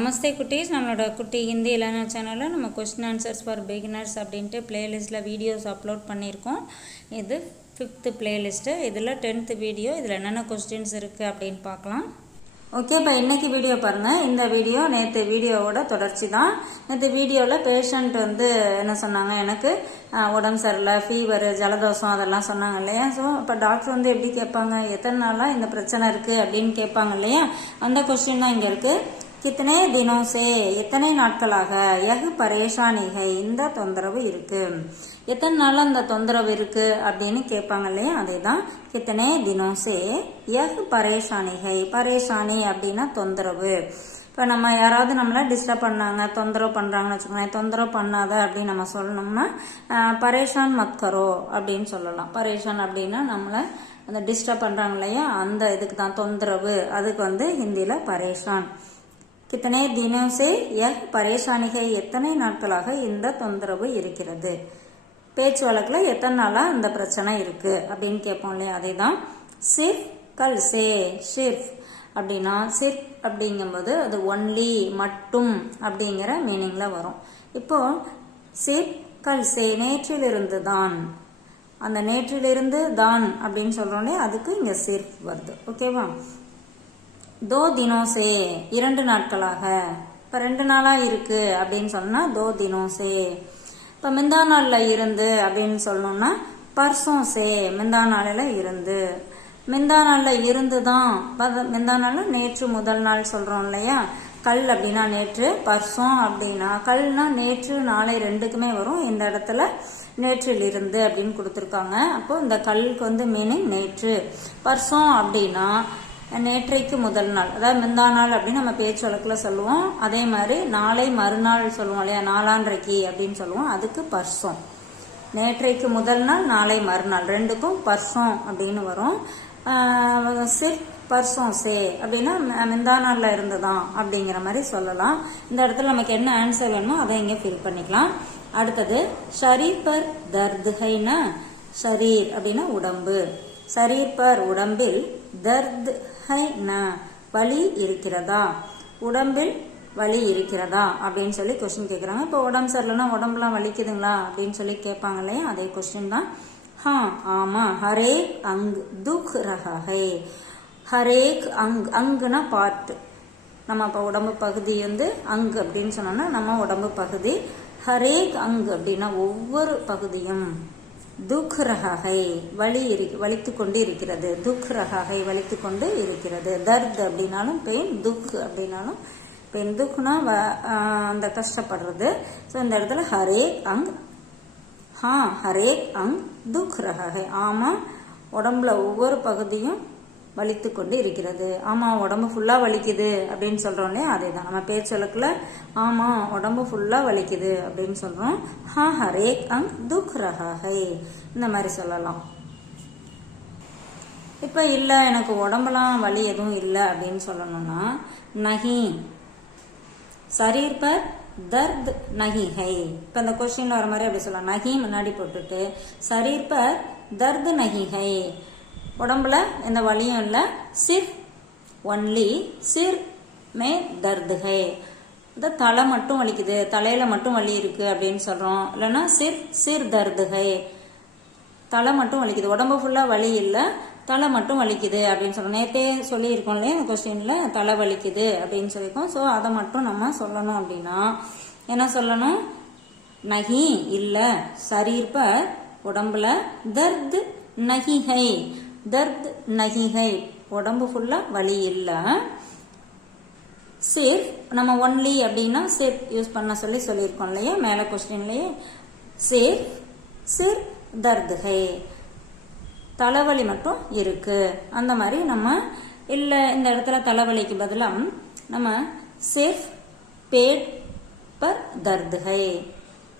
நமஸ்தே குட்டீஸ், நம்மளோட குட்டி ஹிந்தி லேர்னர் சேனலில் நம்ம கொஸ்டின் ஆன்சர்ஸ் ஃபார் பிகினர்ஸ் அப்படின்ட்டு பிளேலிஸ்ட்டில் வீடியோஸ் அப்லோட் பண்ணியிருக்கோம். இது 5th பிளேலிஸ்ட்டு. இதில் 10th வீடியோ. இதில் என்னென்ன கொஸ்டின்ஸ் இருக்குது அப்படின்னு பார்க்கலாம். ஓகே, இப்போ இன்றைக்கி வீடியோ பாருங்கள். இந்த வீடியோ நேற்று வீடியோவோட தொடர்ச்சி தான். நேற்று வீடியோவில் பேஷண்ட் என்ன சொன்னாங்க, எனக்கு உடம்பு சரியில்லை, ஃபீவர், ஜலதோஷம் அதெல்லாம் சொன்னாங்க இல்லையா. ஸோ இப்போ டாக்டர் எப்படி கேட்பாங்க, எத்தனை நாளாக இந்த பிரச்சனை இருக்குது அப்படின்னு கேட்பாங்க இல்லையா. அந்த கொஸ்டின் தான் இங்கே இருக்குது. கித்தனை தினம் சே, எத்தனை நாட்களாக, யஹ் பரேஷானிகை, இந்த தொந்தரவு இருக்கு, எத்தனை நாளாக இந்த தொந்தரவு இருக்கு அப்படின்னு கேட்பாங்க இல்லையா. அதே தான் கித்தனை தினம் சே யஹ் பரேஷானிகை. பரேஷானி அப்படின்னா தொந்தரவு. இப்போ நம்ம யாராவது நம்மளை டிஸ்டர்ப் பண்ணாங்க, தொந்தரவு பண்ணுறாங்கன்னு வச்சுக்கோங்களேன். தொந்தரவு பண்ணாத அப்படின்னு நம்ம சொல்லணும்னா பரேஷான் மத்கரோ அப்படின்னு சொல்லலாம். பரேஷான் அப்படின்னா நம்மளை அந்த டிஸ்டர்ப் பண்ணுறாங்க இல்லையா, அந்த இதுக்கு தான் தொந்தரவு. அதுக்கு ஹிந்தியில் பரேஷான். கித்தனை தினம் சே யஹ் பரேஷானிகை, எத்தனை நாட்களாக இந்த தொந்தரவு இருக்கிறது. பேச்சு வழக்கில் எத்தனை நாளாக இந்த பிரச்சனை இருக்கு அப்படின்னு கேட்போம் இல்லையா. அதே தான் சிர்ஃப் கல் சே. ஷிர்ஃப் அப்படின்னா சிர்ஃப் அப்படிங்கும்போது அது ஒன்லி, மட்டும் அப்படிங்கிற மீனிங்கில் வரும். இப்போ சிர்ஃப் கல் சே, நேற்றிலிருந்து தான். அந்த நேற்றிலிருந்து தான் அப்படின்னு சொல்கிறோம் இல்லையா, அதுக்கு இங்கே சிர்ஃப் வருது. ஓகேவா. தோ தினோ சே, 2 நாட்களாக. இப்போ 2 நாளாக இருக்கு அப்படின்னு சொன்னா தோ தினோ சே. இப்போ மிந்தா நாளில் இருந்து அப்படின்னு சொல்லணும்னா பர்சோம் சே, மிந்தா நாளில் இருந்து. மிந்தா நாளில் இருந்து தான், மிந்தா நாளில் நேற்று முதல் நாள் சொல்கிறோம் இல்லையா. கல் அப்படின்னா நேற்று, பர்சோம் அப்படின்னா கல்னா நேற்று, நாளை ரெண்டுக்குமே வரும். இந்த இடத்துல நேற்றில் இருந்து அப்படின்னு கொடுத்துருக்காங்க. அப்போ இந்த கல்லுக்கு மீனிங் நேற்று. பர்சோம் அப்படின்னா நேற்றைக்கு முதல் நாள், அதாவது மிந்தா நாள் அப்படின்னு நம்ம பேச்சு வழக்கில் சொல்லுவோம். அதே மாதிரி நாளை மறுநாள் சொல்லுவோம் இல்லையா, நாளான்றைக்கு அப்படின்னு சொல்லுவோம். அதுக்கு பர்சோம். நேற்றைக்கு முதல் நாள், நாளை மறுநாள் ரெண்டுக்கும் பர்சோம் அப்படின்னு வரும். சிர்ஃப் பர்சோம் சே அப்படின்னா மிந்தா நாளில் இருந்துதான் அப்படிங்கிற மாதிரி சொல்லலாம். இந்த இடத்துல நமக்கு என்ன ஆன்சர் வேணுமோ அதை இங்கே ஃபில் பண்ணிக்கலாம். அடுத்தது ஷரீர் பர் தர்த் ஹைனா. ஷரீர் அப்படின்னா உடம்பு. ஷரீர் பர் உடம்பில், தர்த் ஹை ந வலி இருக்கிறதா, உடம்பில் வலி இருக்கிறதா அப்படின்னு சொல்லி கொஸ்டின் கேட்குறாங்க. இப்போ உடம்பு சரியில்லைன்னா உடம்புலாம் வலிக்குதுங்களா அப்படின்னு சொல்லி கேட்பாங்க இல்லையா, அதே கொஸ்டின் தான். ஆமா, ஹரேக் அங் துக் ரஹா ஹை. ஹரேக் அங், அங்குனா பார்ட். நம்ம இப்போ உடம்பு பகுதி அங் அப்படின்னு சொன்னோம்னா நம்ம உடம்பு பகுதி. ஹரேக் அங் அப்படின்னா ஒவ்வொரு பகுதியும். துக் ரஹாகை வலித்து கொண்டு இருக்கிறது. துக் ரஹாகை வலித்து கொண்டு இருக்கிறது. தர்த் அப்படின்னாலும் பெயின், துக் அப்படின்னாலும் பெயின். துக்னா அந்த கஷ்டப்படுறது. ஸோ இந்த இடத்துல ஹரேக் அங், ஹரேக் அங் துக் ரஹாகை. ஆமா, உடம்புல ஒவ்வொரு பகுதியும் வலித்து கொண்டு இருக்கிறது. ஆமா, உடம்பு ஃபுல்லா வலிக்குது அப்படின்னு சொல்றோம் இல்லையா, அதே தான் நம்ம பேச்சு வழக்குல ஆமா உடம்பு ஃபுல்லா வலிக்குது அப்படின்னு சொல்றோம். ஹரேக் அங் துக் ரஹாகை இந்த மாதிரி சொல்லலாம். இப்ப இல்ல எனக்கு உடம்பெல்லாம் வலி எதுவும் இல்லை அப்படின்னு சொல்லணும்னா நஹி. சரீர் பர் தர்த் நஹி ஹை. இப்ப இந்த கொஸ்டின்ல வர மாதிரி அப்படி சொல்லலாம். நஹி முன்னாடி போட்டுட்டு சரீர் பர் தர்த் நஹி ஹை, உடம்புல எந்த வலியும் இல்லை. சிர்ஃப் ஒன்லி, சிர் மே தர்த் ஹை. இந்த தலை மட்டும் வலிக்குது, தலையில மட்டும் வலி இருக்கு அப்படின்னு சொல்றோம். இல்லைன்னா சிர் தர்த் ஹை, தலை மட்டும் வலிக்குது, உடம்பு ஃபுல்லா வலி இல்லை, தலை மட்டும் வலிக்குது அப்படின்னு சொல்றோம். நேற்றே சொல்லியிருக்கோம் இல்லையா இந்த கொஸ்டின்ல, தலை வலிக்குது அப்படின்னு சொல்லியிருக்கோம். ஸோ அதை மட்டும் நம்ம சொல்லணும் அப்படின்னா என்ன சொல்லணும், நஹி இல்லை, சரீர் பர் உடம்புல, தர்த் நஹி ஹை, தர்த் நஹி ஹை உடம்பு ஃபுல்லா வலி இல்லை. சிர் நம்ம ஒன்லி அப்படின்னா சிர் யூஸ் பண்ண சொல்லியிருக்கோம் இல்லையா மேல கொஸ்டின்லயே. சிர் தர்த் ஹை, தலைவலி மட்டும் இருக்கு. அந்த மாதிரி நம்ம இல்ல இந்த இடத்துல தலைவலிக்கு பதிலாக நம்ம சிர்ஃப் பேட் பர் தர்த் ஹை,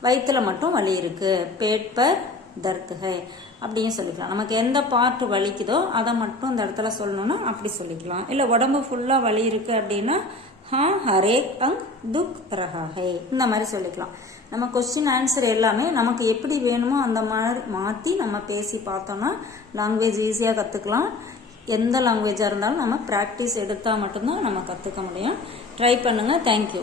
வயிற்றுல மட்டும் வலி இருக்கு, பேட் பர் தர்த் ஹை அப்படின்னு சொல்லிக்கலாம். நமக்கு எந்த பார்ட் வலிக்குதோ அதை மட்டும் இந்த இடத்துல சொல்லணும்னா அப்படி சொல்லிக்கலாம். இல்லை உடம்பு ஃபுல்லா வலி இருக்கு அப்படின்னா ஹரேக் அங் துக் ரஹா ஹை இந்த மாதிரி சொல்லிக்கலாம். நம்ம கொஸ்டின் ஆன்சர் எல்லாமே நமக்கு எப்படி வேணுமோ அந்த மாதிரி மாற்றி நம்ம பேசி பார்த்தோம்னா லாங்குவேஜ் ஈஸியாக கற்றுக்கலாம். எந்த லாங்குவேஜாக இருந்தாலும் நம்ம ப்ராக்டிஸ் எடுத்தால் மட்டும்தான் நம்ம கற்றுக்க முடியும். ட்ரை பண்ணுங்கள். தேங்க்யூ.